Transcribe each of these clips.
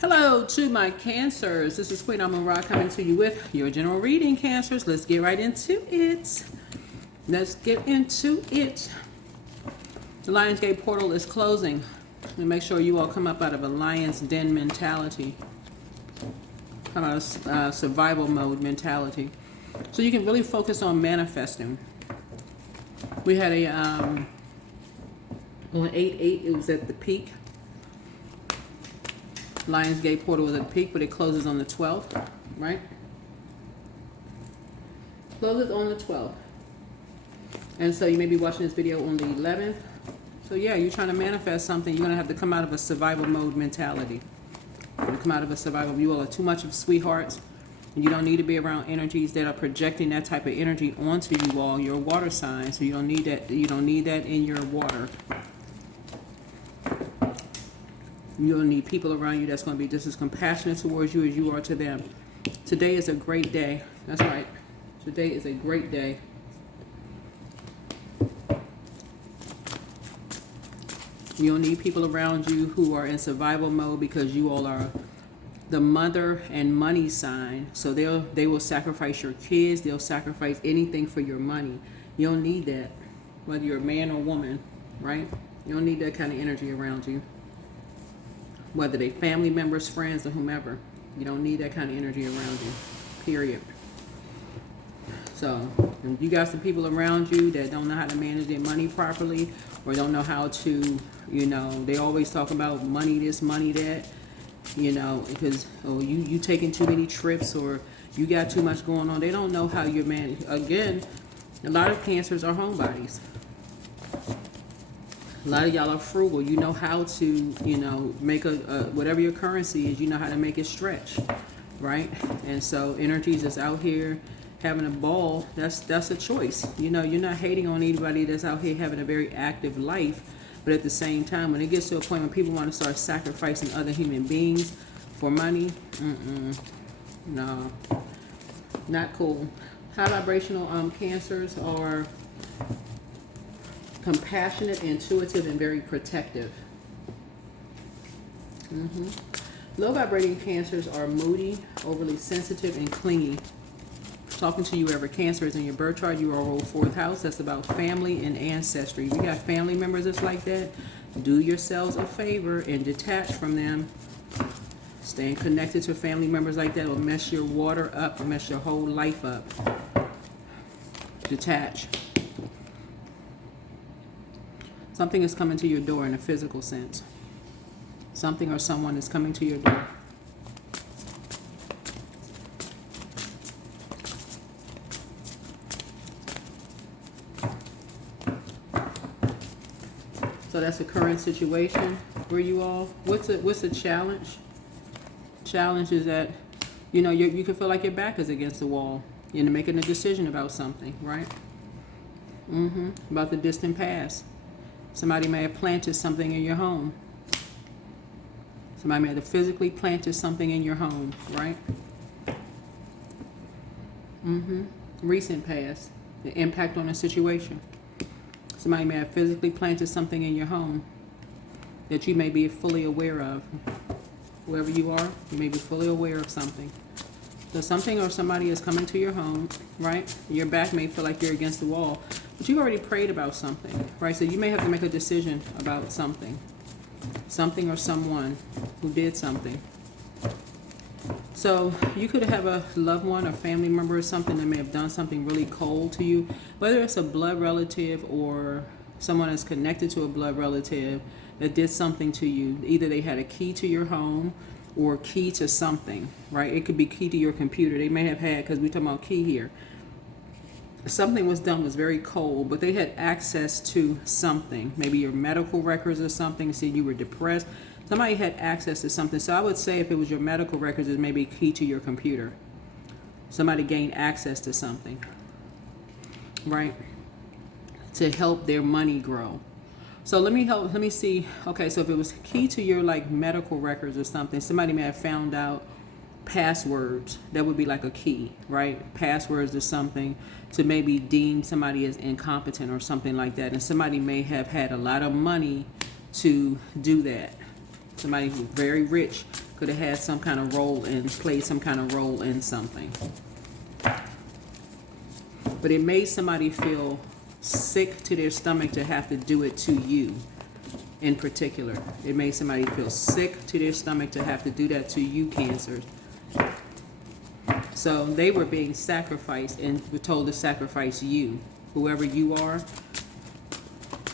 Hello to my Cancers. This is Queen Amun Ra coming to you with your general reading, Cancers. Let's get right into it. Let's get into it. The Lionsgate portal is closing. And make sure you all come up out of a lion's den mentality. Come out of survival mode mentality. So you can really focus on manifesting. We had a on 8/8, it was at the peak. Lionsgate portal was at the peak, but it closes on the 12th, right? Closes on the 12th. And so you may be watching this video on the 11th. So yeah, you're trying to manifest something. You're going to have to come out of a survival mode mentality. You're going to come out of a survival. You all are too much of sweethearts. And you don't need to be around energies that are projecting that type of energy onto you all. You're a water sign, so you don't need that. You don't need that in your water. You'll need people around you that's going to be just as compassionate towards you as you are to them. Today is a great day. That's right. Today is a great day. You'll need people around you who are in survival mode because you all are the mother and money sign. So they will sacrifice your kids. They'll sacrifice anything for your money. You don't need that, whether you're a man or woman, right? You don't need that kind of energy around you. Whether they family members, friends, or whomever. You don't need that kind of energy around you, period. So, if you got some people around you that don't know how to manage their money properly, or don't know how to, they always talk about money this, money that, because, you taking too many trips, or you got too much going on. They don't know how you're managing. Again, a lot of Cancers are homebodies. A lot of y'all are frugal. You know how to, make whatever your currency is, you know how to make it stretch, right? And so energies is out here having a ball. That's a choice. You're not hating on anybody that's out here having a very active life, but at the same time, when it gets to a point when people want to start sacrificing other human beings for money, no, not cool. High vibrational Cancers are compassionate, intuitive, and very protective. Low vibrating Cancers are moody, overly sensitive, and clingy. Talking to you, wherever Cancer is in your birth chart, you are over 4th house. That's about family and ancestry. If you got family members that's like that, do yourselves a favor and detach from them. Staying connected to family members like that will mess your water up, or mess your whole life up. Detach. Something is coming to your door in a physical sense. Something or someone is coming to your door. So that's a current situation for you all. What's the challenge? Challenge is that, you can feel like your back is against the wall. You're making a decision about something, right? About the distant past. Somebody may have planted something in your home. Somebody may have physically planted something in your home, right? Recent past. The impact on a situation. Somebody may have physically planted something in your home that you may be fully aware of. Whoever you are, you may be fully aware of something. So something or somebody is coming to your home, right? Your back may feel like you're against the wall, but you've already prayed about something, right? So you may have to make a decision about something. Something or someone who did something. So you could have a loved one or family member or something that may have done something really cold to you, whether it's a blood relative or someone that's connected to a blood relative that did something to you. Either they had a key to your home or key to something, right? It could be key to your computer. They may have had, because we're talking about key here. Something was done was very cold, but they had access to something. Maybe your medical records or something, said you were depressed. Somebody had access to something. So I would say if it was your medical records, it may be key to your computer. Somebody gained access to something, right? To help their money grow. So let me see. Okay, so if it was key to your medical records or something, somebody may have found out passwords. That would be like a key, right? Passwords or something to maybe deem somebody as incompetent or something like that. And somebody may have had a lot of money to do that. Somebody who's very rich Could have had some kind of role in, played some kind of role in something. But it made somebody feel sick to their stomach to have to do it to you in particular. It made somebody feel sick to their stomach to have to do that to you, Cancers. So they were being sacrificed and were told to sacrifice you, whoever you are.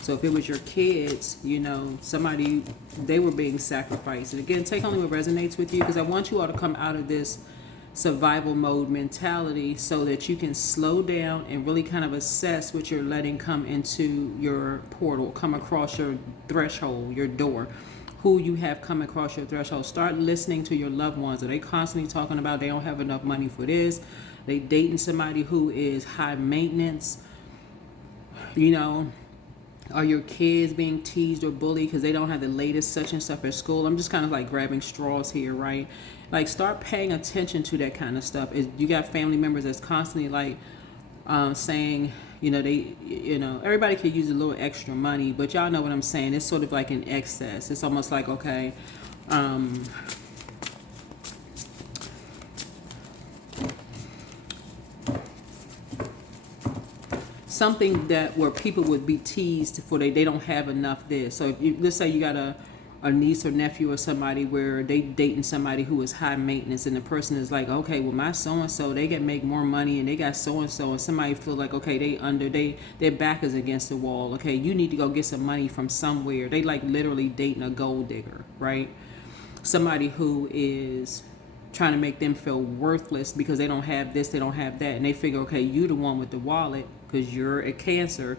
So if it was your kids, you know, somebody, they were being sacrificed. And again, take only what resonates with you, because I want you all to come out of this survival mode mentality so that you can slow down and really kind of assess what you're letting come into your portal, come across your threshold, your door, who you have come across your threshold. Start listening to your loved ones. Are they constantly talking about they don't have enough money for this? They dating somebody who is high maintenance? You know, are your kids being teased or bullied because they don't have the latest such and stuff at school? I'm just kind of like grabbing straws here, right? Like, start paying attention to that kind of stuff. You got family members that's constantly like saying, you know, everybody could use a little extra money, but y'all know what I'm saying. It's sort of like an excess. It's almost like, okay, something that where people would be teased for they don't have enough this. So if you, let's say you got a niece or nephew or somebody where they dating somebody who is high maintenance, and the person is like, okay, well, my so-and-so, they can make more money and they got so-and-so, and somebody feel like, okay, their back is against the wall. Okay, you need to go get some money from somewhere. They like literally dating a gold digger, right? Somebody who is trying to make them feel worthless because they don't have this, they don't have that, and they figure, okay, you the one with the wallet because you're a Cancer.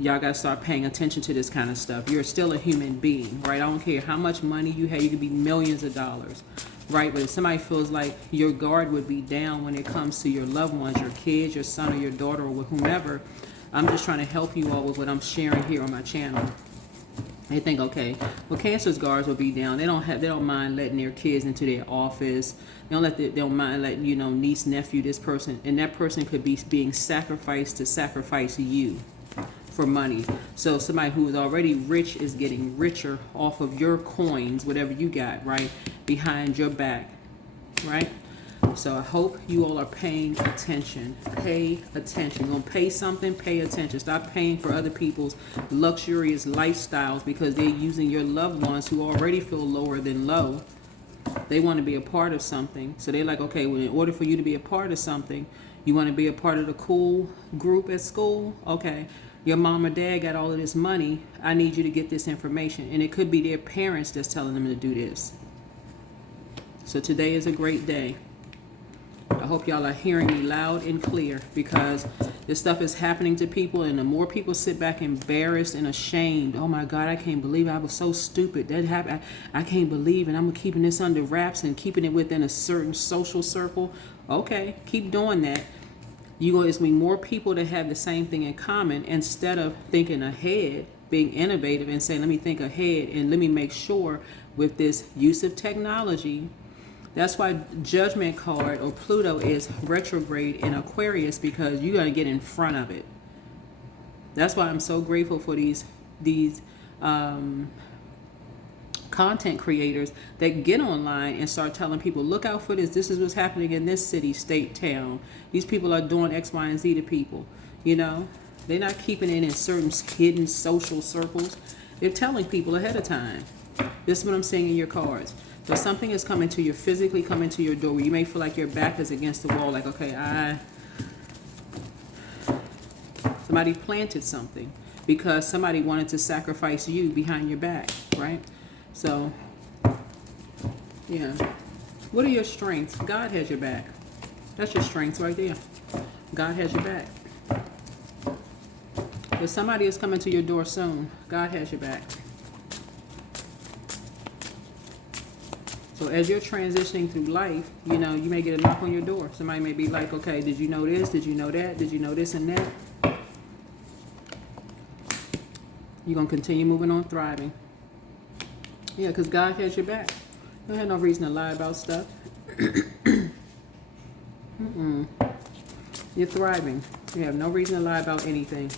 Y'all got to start paying attention to this kind of stuff. You're still a human being, right? I don't care how much money you have. You could be millions of dollars, right? But if somebody feels like your guard would be down when it comes to your loved ones, your kids, your son or your daughter or with whomever, I'm just trying to help you all with what I'm sharing here on my channel. They think, okay, well, Cancer's guards will be down. They don't mind letting their kids into their office. They don't mind letting, you know, niece, nephew, this person, and that person could be being sacrificed to sacrifice you for money. So somebody who is already rich is getting richer off of your coins, whatever you got, right, behind your back, right? So I hope you all are paying attention. Pay attention. You're gonna pay something, pay attention. Stop paying for other people's luxurious lifestyles because they're using your loved ones who already feel lower than low. They want to be a part of something. So they're like, okay, well, in order for you to be a part of something, you want to be a part of the cool group at school? Okay. Your mom or dad got all of this money. I need you to get this information. And it could be their parents that's telling them to do this. So today is a great day. I hope y'all are hearing me loud and clear, because this stuff is happening to people, and the more people sit back embarrassed and ashamed, oh my God, I can't believe I was so stupid. That happened. I can't believe, and I'm keeping this under wraps and keeping it within a certain social circle. Okay, keep doing that. It's going to be more people that have the same thing in common, instead of thinking ahead, being innovative and saying, let me think ahead and let me make sure with this use of technology. That's why Judgment card or Pluto is retrograde in Aquarius, because you got to get in front of it. That's why I'm so grateful for these content creators that get online and start telling people, look out for this. This is what's happening in this city, state, town. These people are doing X, Y, and Z to people. You know, they're not keeping it in certain hidden social circles. They're telling people ahead of time. This is what I'm saying in your cards. So something is coming to you, physically coming to your door, where you may feel like your back is against the wall, like, okay, somebody planted something because somebody wanted to sacrifice you behind your back, right? So, yeah. What are your strengths? God has your back. That's your strengths right there. God has your back. If somebody is coming to your door soon, God has your back. So as you're transitioning through life, you know, you may get a knock on your door. Somebody may be like, okay, did you know this? Did you know that? Did you know this and that? You're going to continue moving on, thriving. Yeah, because God has your back. You don't have no reason to lie about stuff. You're thriving. You have no reason to lie about anything.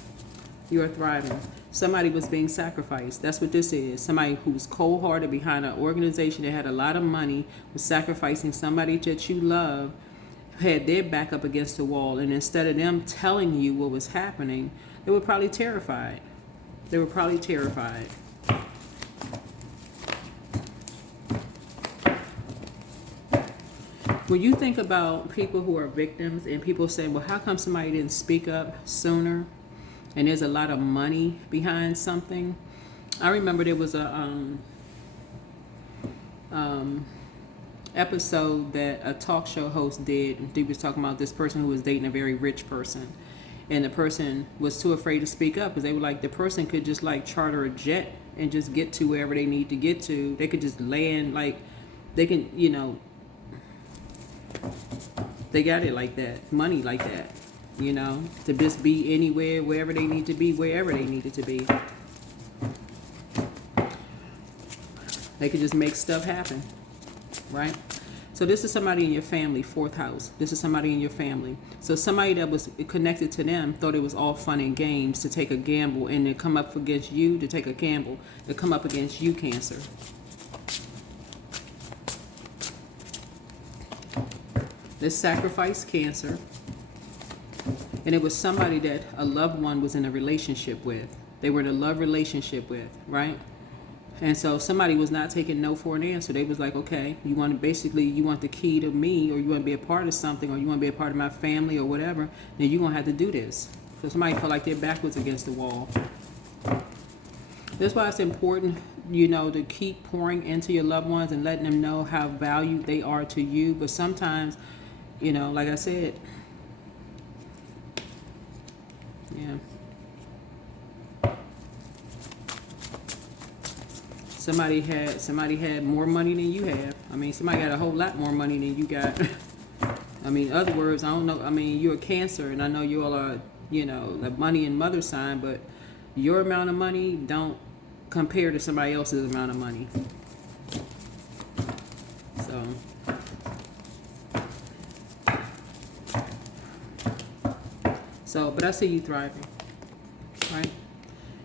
You are thriving. Somebody was being sacrificed. That's what this is. Somebody who's cold-hearted behind an organization that had a lot of money, was sacrificing somebody that you love, had their back up against the wall, and instead of them telling you what was happening, they were probably terrified. They were probably terrified. When you think about people who are victims and people say, well, how come somebody didn't speak up sooner? And there's a lot of money behind something. I remember there was a episode that a talk show host did. He was talking about this person who was dating a very rich person. And the person was too afraid to speak up because they were like, the person could just like charter a jet and just get to wherever they need to get to. They could just land, like, they can, you know, they got it like that, money like that, you know, to just be anywhere, wherever they need to be, wherever they needed to be. They could just make stuff happen, right? So this is somebody in your family, fourth house. This is somebody in your family. So somebody that was connected to them thought it was all fun and games to take a gamble and to come up against you, to take a gamble, to come up against you, Cancer. This sacrifice, Cancer. And it was somebody that a loved one was in a relationship with. They were in a love relationship with, right? And so somebody was not taking no for an answer. They was like, okay, you want to basically, you want the key to me, or you want to be a part of something, or you want to be a part of my family or whatever, then you're going to have to do this. So somebody felt like they're backwards against the wall. That's why it's important, you know, to keep pouring into your loved ones and letting them know how valued they are to you. But sometimes, you know, like I said, yeah. Somebody had more money than you have. I mean, somebody got a whole lot more money than you got. I mean, in other words, I don't know. I mean, you're a Cancer, and I know you all are, you know, the money and mother sign, but your amount of money don't compare to somebody else's amount of money. So, but I see you thriving, right?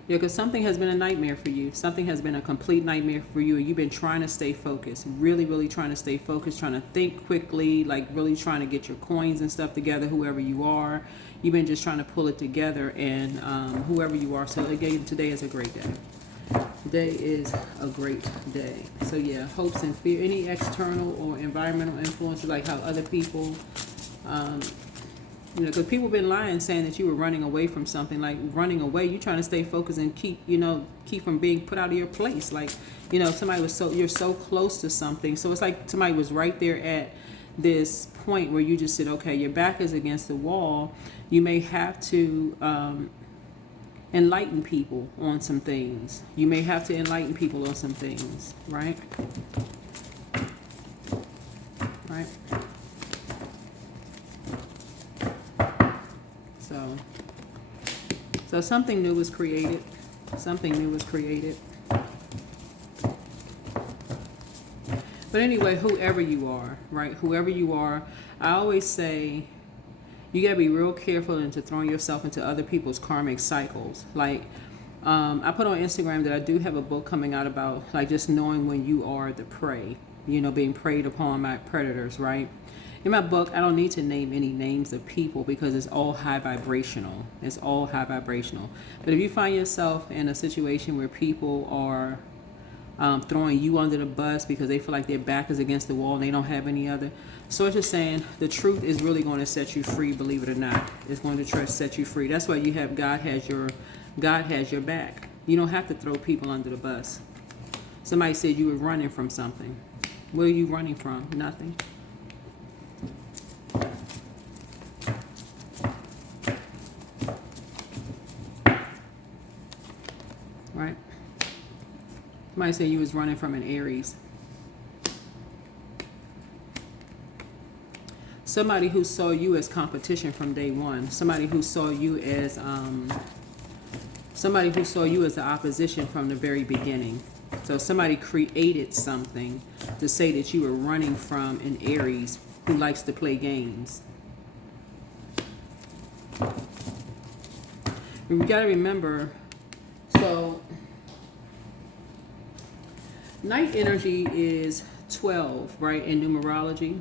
Yeah, because something has been a nightmare for you. Something has been a complete nightmare for you, and you've been trying to stay focused, really, really trying to stay focused, trying to think quickly, like really trying to get your coins and stuff together, whoever you are. You've been just trying to pull it together, and whoever you are. So again, today is a great day. Today is a great day. So yeah, hopes and fear, any external or environmental influences, like how other people, you know, because people have been lying, saying that you were running away from something. Like running away, you're trying to stay focused and keep from being put out of your place. Like, you know, somebody was you're so close to something. So it's like somebody was right there at this point where you just said, okay, your back is against the wall. You may have to enlighten people on some things. You may have to enlighten people on some things, right? Right? So something new was created. Something new was created. But anyway, whoever you are, right? Whoever you are, I always say you gotta be real careful into throwing yourself into other people's karmic cycles. Like, I put on Instagram that I do have a book coming out about like just knowing when you are the prey, you know, being preyed upon by predators, right? In my book, I don't need to name any names of people because it's all high vibrational. It's all high vibrational. But if you find yourself in a situation where people are throwing you under the bus because they feel like their back is against the wall and they don't have any other, so it's just saying the truth is really going to set you free, believe it or not. It's going to set you free. That's why you have God has your back. You don't have to throw people under the bus. Somebody said you were running from something. Where are you running from? Nothing. Right? Somebody said you was running from an Aries. Somebody who saw you as competition from day one. Somebody who saw you as the opposition from the very beginning. So somebody created something to say that you were running from an Aries who likes to play games. You got to remember, So night energy is 12, right, in numerology.